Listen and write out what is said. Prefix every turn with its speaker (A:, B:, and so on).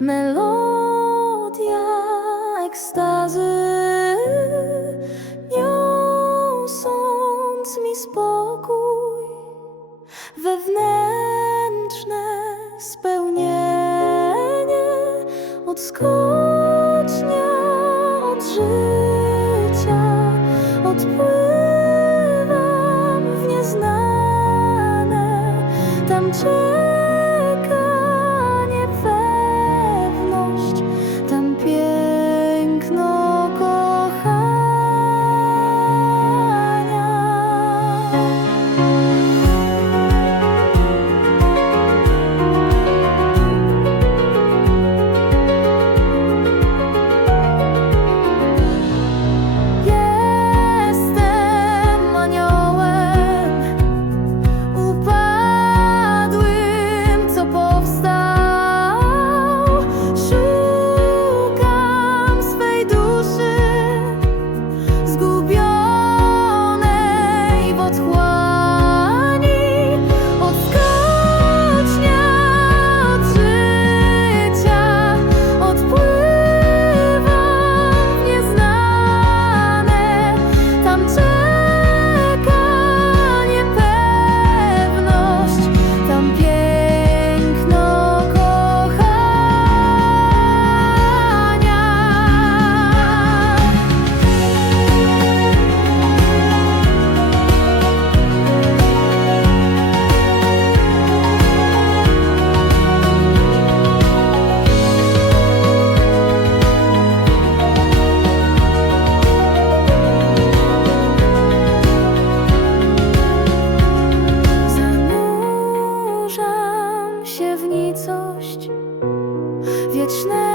A: melodia ekstazy Niosąc mi spokój wewnętrzne spełnienie od miłość wiecznego.